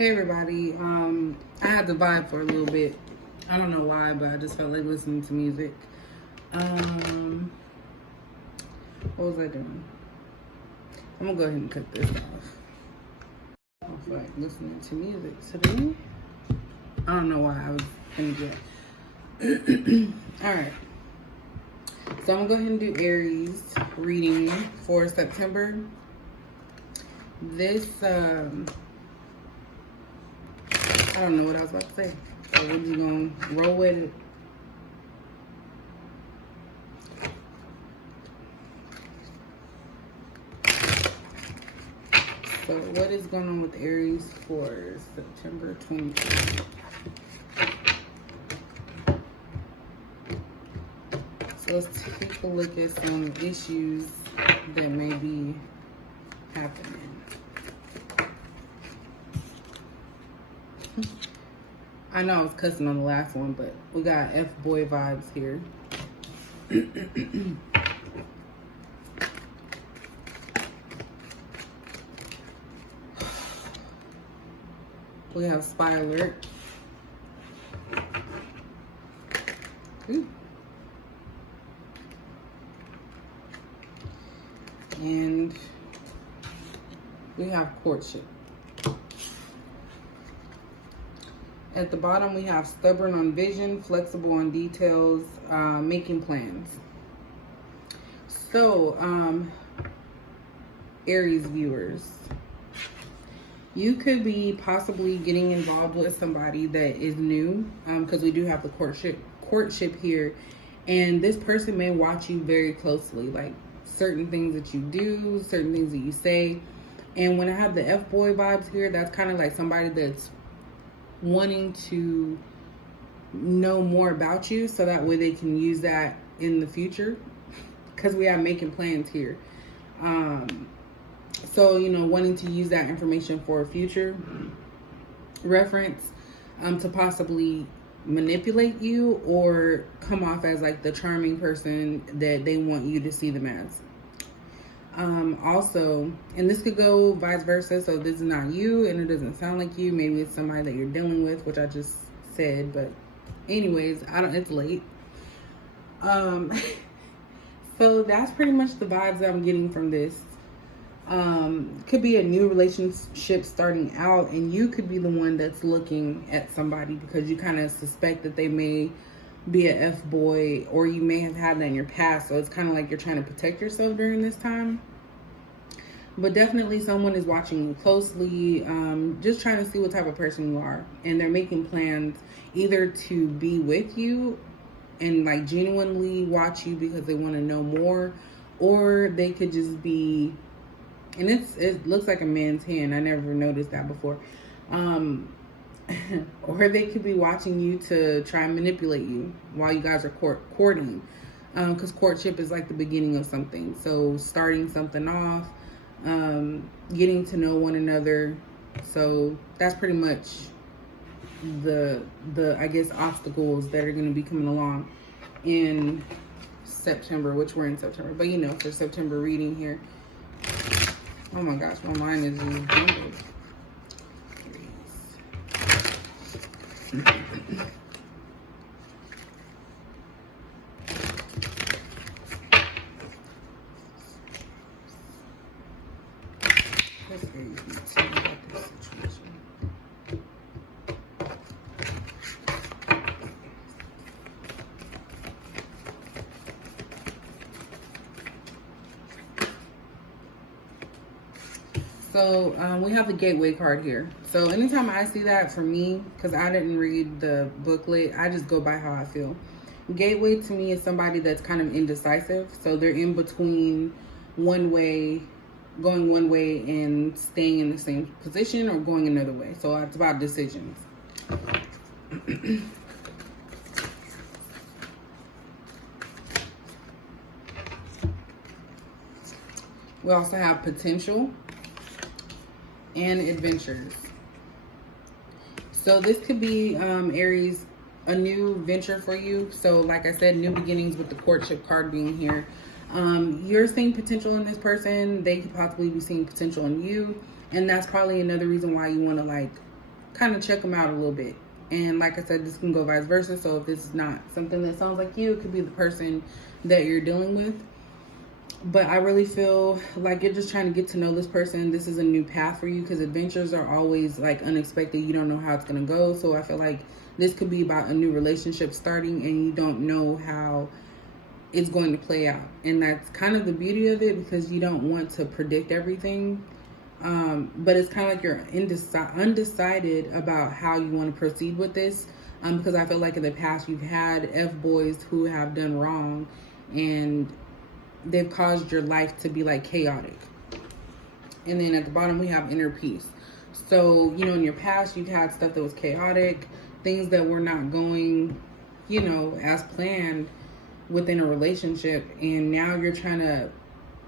Hey everybody, I had the vibe for a little bit. I don't know why, but I just felt like listening to music. What was I doing? I'm gonna go ahead and cut this off. I feel like listening to music today. I don't know why I was gonna do it. Alright. So I'm gonna go ahead and do Aries reading for September. This I don't know what I was about to say. So we're just gonna roll with it. So what is going on with Aries for September 20th? So let's take a look at some issues that may be happening. I know I was cussing on the last one, but we got F-boy vibes here. We have spy alert. Ooh. And we have courtship. At the bottom, we have stubborn on vision, flexible on details, making plans. So, Aries viewers, you could be possibly getting involved with somebody that is new, because we do have the courtship here, and this person may watch you very closely, like certain things that you do, certain things that you say. And when I have the F-boy vibes here, that's kind of like somebody that's wanting to know more about you so that way they can use that in the future, because we are making plans here. So, you know, wanting to use that information for a future reference, to possibly manipulate you or come off as like the charming person that they want you to see them as. Also, and this could go vice versa, so this is not you and it doesn't sound like you, maybe it's somebody that you're dealing with, which I just said, but anyways, it's late. So that's pretty much the vibes that I'm getting from this. Could be a new relationship starting out, and you could be the one that's looking at somebody because you kind of suspect that they may be a F-boy, or you may have had that in your past, so it's kind of like you're trying to protect yourself during this time. But definitely someone is watching you closely, just trying to see what type of person you are, and they're making plans either to be with you and like genuinely watch you because they want to know more, or they could just be, and it looks like a man's hand, I never noticed that before, or they could be watching you to try and manipulate you while you guys are courting, because courtship is like the beginning of something. So starting something off, getting to know one another. So that's pretty much the I guess obstacles that are going to be coming along in September, which we're in September, but you know, for September reading here. Oh my gosh, my mind is just jumbled. Let's see about this situation. So we have the gateway card here. So anytime I see that, for me, because I didn't read the booklet, I just go by how I feel. Gateway to me is somebody that's kind of indecisive. So they're in between going one way and staying in the same position, or going another way. So it's about decisions. We also have potential and adventures. So this could be, Aries, a new venture for you. So like I said, new beginnings with the courtship card being here. You're seeing potential in this person. They could possibly be seeing potential in you. And that's probably another reason why you want to like kind of check them out a little bit. And like I said, this can go vice versa. So if this is not something that sounds like you, it could be the person that you're dealing with. But I really feel like you're just trying to get to know this person. This is a new path for you, because adventures are always like unexpected. You don't know how it's going to go. So I feel like this could be about a new relationship starting, and you don't know how it's going to play out. And that's kind of the beauty of it, because you don't want to predict everything. But it's kind of like you're undecided about how you want to proceed with this. Because I feel like in the past you've had F-boys who have done wrong, and they've caused your life to be like chaotic. And then at the bottom we have inner peace. So, you know, in your past you've had stuff that was chaotic, things that were not going, you know, as planned within a relationship. And now you're trying to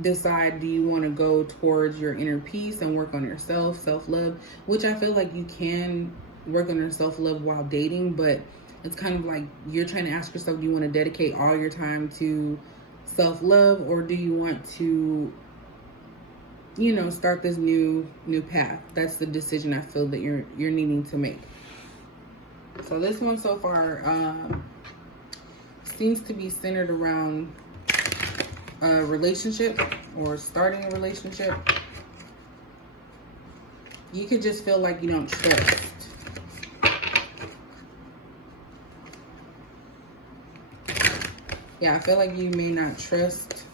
decide, do you want to go towards your inner peace and work on yourself, self-love, which I feel like you can work on your self-love while dating. But it's kind of like you're trying to ask yourself, do you want to dedicate all your time to self-love, or do you want to, you know, start this new path? That's the decision I feel that you're needing to make. So this one so far seems to be centered around a relationship or starting a relationship. You could just feel like you don't trust. Yeah, I feel like you may not trust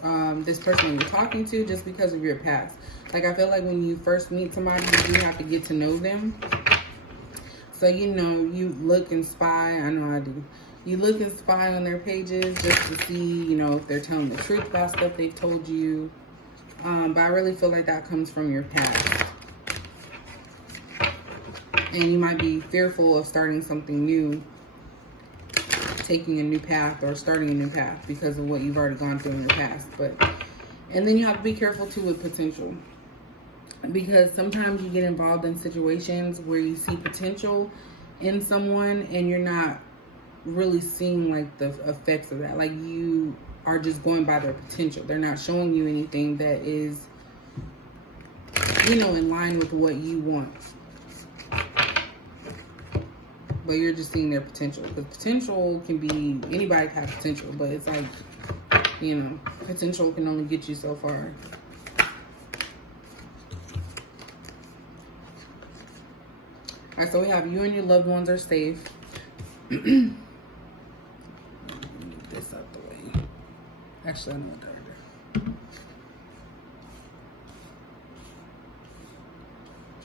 this person you're talking to just because of your past. Like, I feel like when you first meet somebody, you do have to get to know them. So, you know, you look and spy. I know I do. You look and spy on their pages just to see, you know, if they're telling the truth about stuff they've told you. But I really feel like that comes from your past. And you might be fearful of starting something new, taking a new path or starting a new path because of what you've already gone through in your past. And then you have to be careful too with potential, because sometimes you get involved in situations where you see potential in someone and you're not really seeing like the effects of that. Like, you are just going by their potential. They're not showing you anything that is, you know, in line with what you want. But you're just seeing their potential. Because potential can be, anybody can have potential, but it's like, you know, potential can only get you so far. Alright, so we have you and your loved ones are safe. Let me get this out the way. Actually, I know what that is.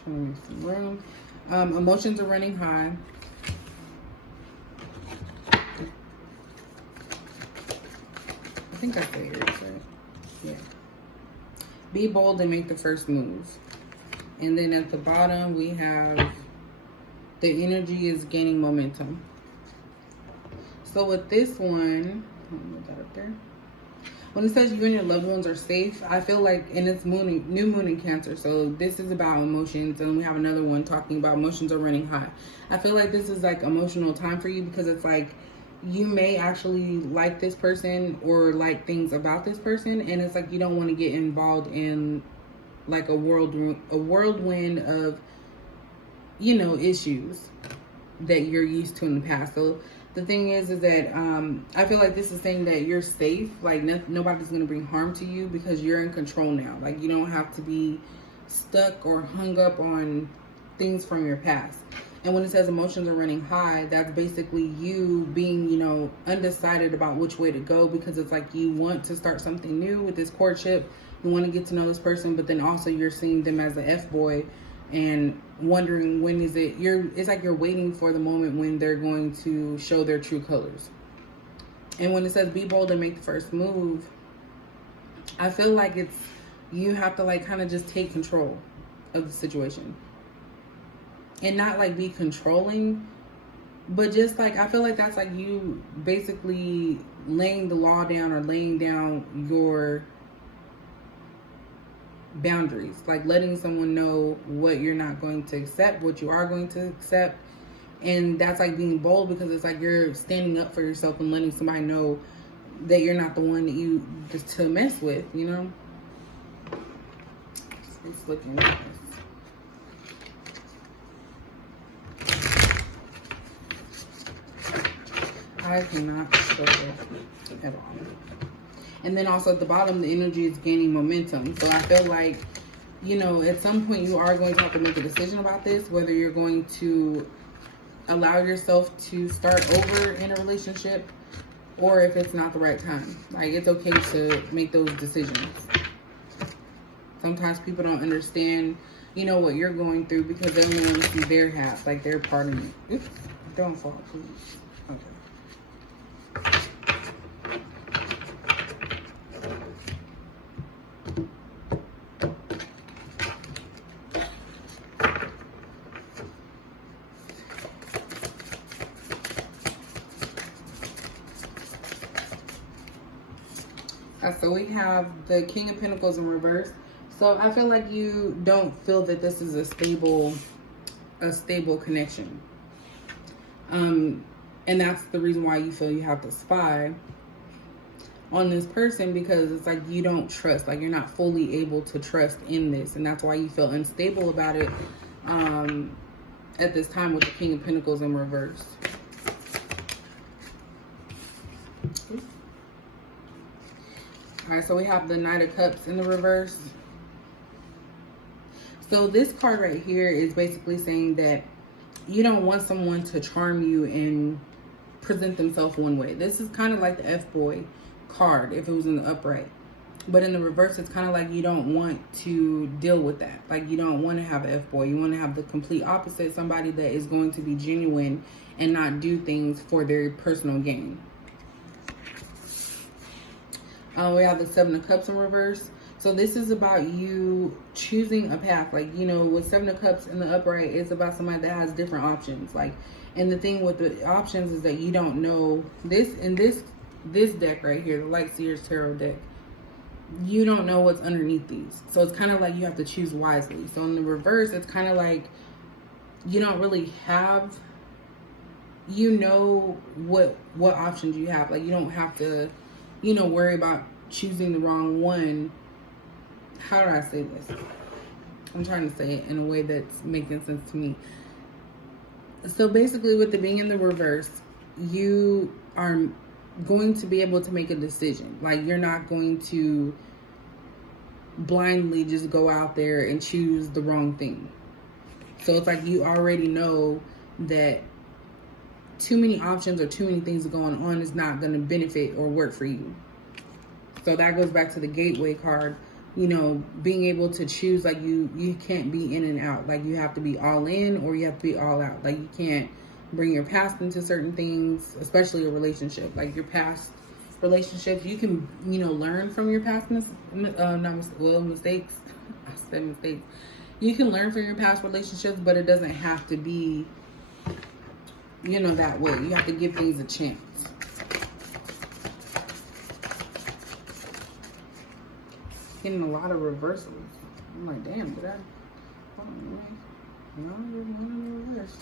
Trying to make some room. Emotions are running high. I think I say Aries, right? Yeah. Be bold and make the first move. And then at the bottom, we have the energy is gaining momentum. So with this one, put that up there. When it says you and your loved ones are safe, I feel like, and it's new moon in Cancer. So this is about emotions. And we have another one talking about emotions are running high. I feel like this is like emotional time for you, because it's like, you may actually like this person or like things about this person, and it's like you don't want to get involved in like a whirlwind of, you know, issues that you're used to in the past. So the thing is that I feel like this is saying that you're safe. Like, nobody's going to bring harm to you because you're in control now. Like, you don't have to be stuck or hung up on things from your past. And when it says emotions are running high, that's basically you being, you know, undecided about which way to go, because it's like you want to start something new with this courtship. You want to get to know this person, but then also you're seeing them as an F-boy and wondering when is it. It's like you're waiting for the moment when they're going to show their true colors. And when it says be bold and make the first move, I feel like it's, you have to like kind of just take control of the situation. And not like be controlling, but just like, I feel like that's like you basically laying the law down or laying down your boundaries, like letting someone know what you're not going to accept, what you are going to accept. And that's like being bold, because it's like you're standing up for yourself and letting somebody know that you're not the one that you just to mess with, you know. Just looking at this. I cannot focus at all. And then also at the bottom, the energy is gaining momentum. So I feel like, you know, at some point you are going to have to make a decision about this, whether you're going to allow yourself to start over in a relationship or if it's not the right time. Like, it's okay to make those decisions. Sometimes people don't understand, you know, what you're going through because they only want to see their half, like their part of it. Oops, don't fall, please. Okay. So we have the King of Pentacles in reverse. So I feel like you don't feel that this is a stable connection. And that's the reason why you feel you have to spy on this person, because it's like you don't trust, like you're not fully able to trust in this. And that's why you feel unstable about it at this time with the King of Pentacles in reverse. All right, so we have the Knight of Cups in the reverse. So this card right here is basically saying that you don't want someone to charm you and present themselves one way. This is kind of like the F-boy card if it was in the upright. But in the reverse, it's kind of like you don't want to deal with that. Like, you don't want to have an F-boy. You want to have the complete opposite, somebody that is going to be genuine and not do things for their personal gain. We have the Seven of Cups in reverse. So this is about you choosing a path. Like, you know, with Seven of Cups in the upright, it's about somebody that has different options. Like, and the thing with the options is that you don't know this in this deck right here, the Light Seers Tarot deck. You don't know what's underneath these. So it's kind of like you have to choose wisely. So in the reverse, it's kind of like you don't really have, you know, what options you have. Like, you don't have to, you know, worry about choosing the wrong one. How do I say this? I'm trying to say it in a way that's making sense to me. So basically, with it being in the reverse, you are going to be able to make a decision. Like, you're not going to blindly just go out there and choose the wrong thing. So it's like you already know that too many options or too many things going on is not going to benefit or work for you. So that goes back to the Gateway card, you know, being able to choose. Like, you can't be in and out. Like, you have to be all in or you have to be all out. Like, you can't bring your past into certain things, especially a relationship. Like, your past relationships, you can, you know, learn from your past mistakes. I said mistakes. You can learn from your past relationships, but it doesn't have to be, you know, that way. You have to give things a chance. Getting a lot of reversals. I'm like, damn, did I? No, there's one in the reverse.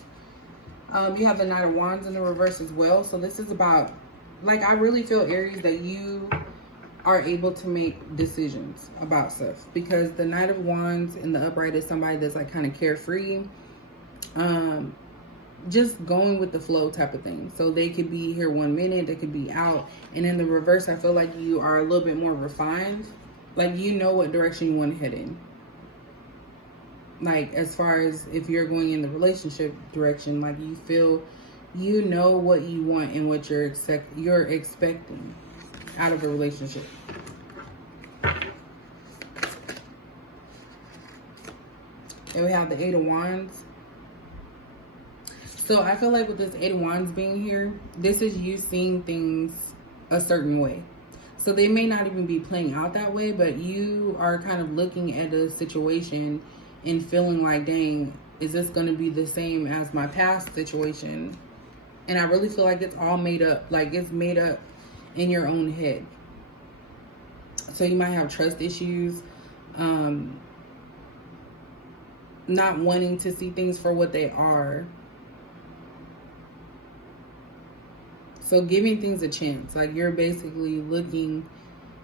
You have the Knight of Wands in the reverse as well. So this is about, like, I really feel, Aries, that you are able to make decisions about stuff, because the Knight of Wands in the upright is somebody that's like kind of carefree, just going with the flow type of thing. So they could be here 1 minute, they could be out. And in the reverse, I feel like you are a little bit more refined. Like, you know what direction you want to head in. Like, as far as if you're going in the relationship direction, like, you feel, you know what you want and what you're expecting out of a relationship. And we have the Eight of Wands. So I feel like with this Eight of Wands being here, this is you seeing things a certain way. So they may not even be playing out that way, but you are kind of looking at a situation and feeling like, dang, is this going to be the same as my past situation? And I really feel like it's all made up. Like, it's made up in your own head. So you might have trust issues, not wanting to see things for what they are. So giving things a chance. Like, you're basically looking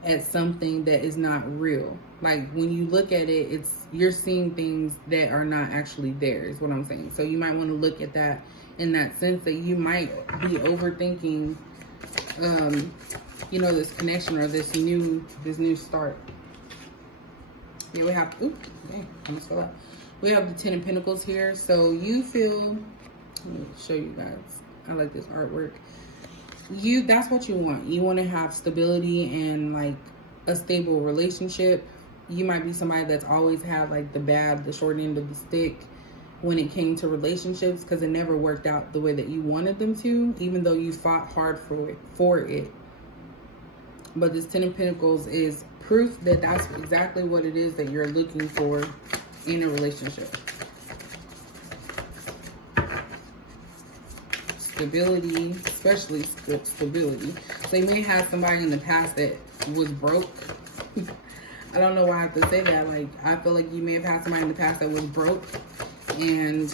at something that is not real. Like when you look at it, you're seeing things that are not actually there, is what I'm saying. So you might want to look at that in that sense, that you might be overthinking this connection or this new start. Yeah, we have, oops, dang, almost fell out. We have the 10 of Pentacles here. So you feel, let me show you guys. I like this artwork. That's what you want. You want to have stability and like a stable relationship. You might be somebody that's always had like the short end of the stick when it came to relationships, because it never worked out the way that you wanted them to, even though you fought hard for it. But this 10 of Pentacles is proof that that's exactly what it is that you're looking for in a relationship. Stability, especially stability. So you may have somebody in the past that was broke. I don't know why I have to say that. Like, I feel like you may have had somebody in the past that was broke, and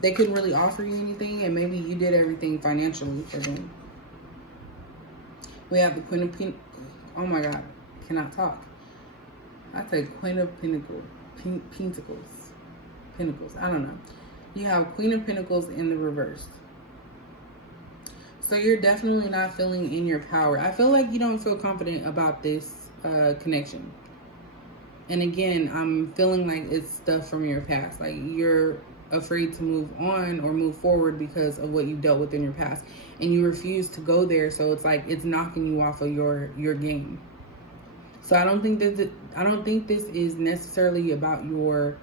they couldn't really offer you anything, and maybe you did everything financially for them. We have the Queen of Pentacles. Oh my God, cannot talk. I say Queen of Pentacles. Pentacles. I don't know. You have Queen of Pentacles in the reverse. So you're definitely not feeling in your power. I feel like you don't feel confident about this connection. And again, I'm feeling like it's stuff from your past. Like you're afraid to move on or move forward because of what you've dealt with in your past, and you refuse to go there. So it's like it's knocking you off of your game. So I don't think this is necessarily about your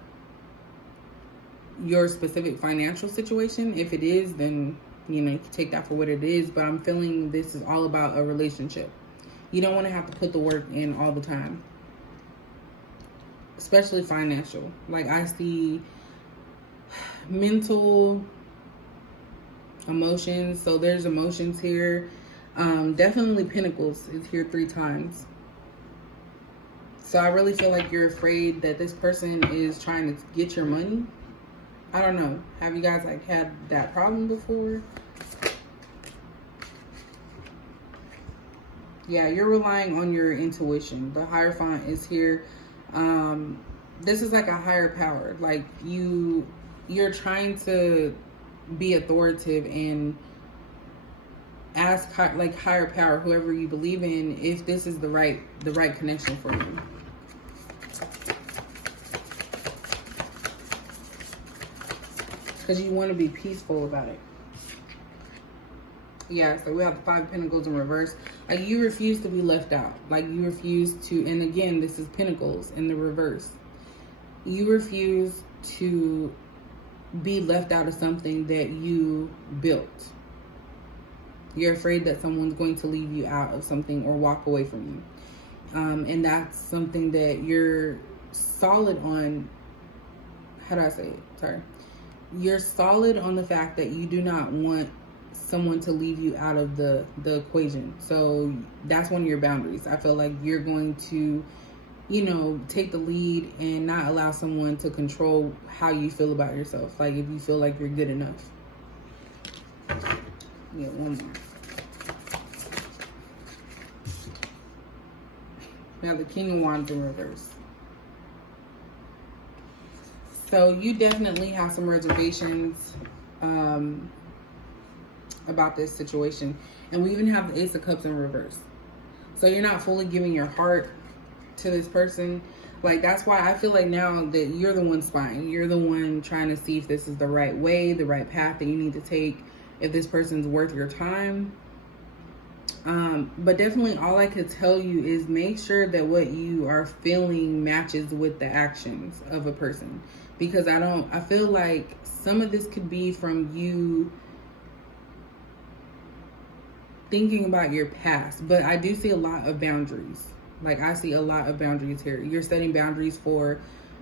specific financial situation. If it is, then you can take that for what it is. But I'm feeling this is all about a relationship. You don't want to have to put the work in all the time, especially financial. Like I see mental, emotions. So there's emotions here. Definitely Pentacles is here 3 times. So I really feel like you're afraid that this person is trying to get your money. I don't know. Have you guys like had that problem before? Yeah, you're relying on your intuition. The Hierophant is here. This is like a higher power. Like you're trying to be authoritative and ask like higher power, whoever you believe in, if this is the right connection for you. Because you want to be peaceful about it. Yeah, so we have the 5 of Pentacles in reverse. Like you refuse to be left out. Like you refuse to, and again, this is Pentacles in the reverse. You refuse to be left out of something that you built. You're afraid that someone's going to leave you out of something or walk away from you. And that's something that you're solid on. How do I say it? Sorry. You're solid on the fact that you do not want someone to leave you out of the equation. So that's one of your boundaries. I feel like you're going to, take the lead and not allow someone to control how you feel about yourself. Like if you feel like you're good enough. Yeah, one more. Now the King of Wands in reverse. So you definitely have some reservations about this situation. And we even have the Ace of Cups in reverse. So you're not fully giving your heart to this person. Like that's why I feel like now that you're the one spying. You're the one trying to see if this is the right way, the right path that you need to take, if this person's worth your time. But definitely all I could tell you is make sure that what you are feeling matches with the actions of a person. Because I feel like some of this could be from you thinking about your past, but I do see a lot of boundaries. Like I see a lot of boundaries here. You're setting boundaries for,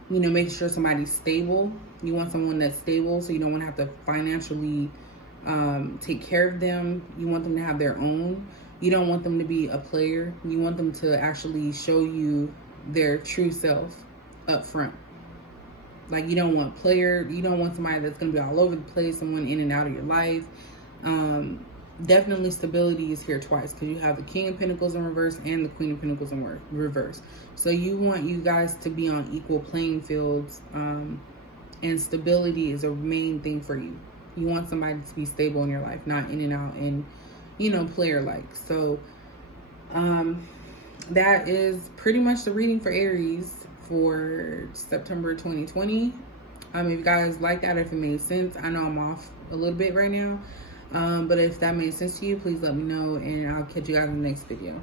making sure somebody's stable. You want someone that's stable, so you don't want to have to financially take care of them. You want them to have their own. You don't want them to be a player. You want them to actually show you their true self up front. Like you don't want somebody that's going to be all over the place, someone in and out of your life. definitely stability is here twice, because you have the King of Pentacles in reverse and the Queen of Pentacles in reverse. So you want you guys to be on equal playing fields, and stability is a main thing for you. You want somebody to be stable in your life, not in and out and, you know, player like. So that is pretty much the reading for Aries for September 2020. If you guys like that, if it made sense, I know I'm off a little bit right now, but if that made sense to you, please let me know, and I'll catch you guys in the next video.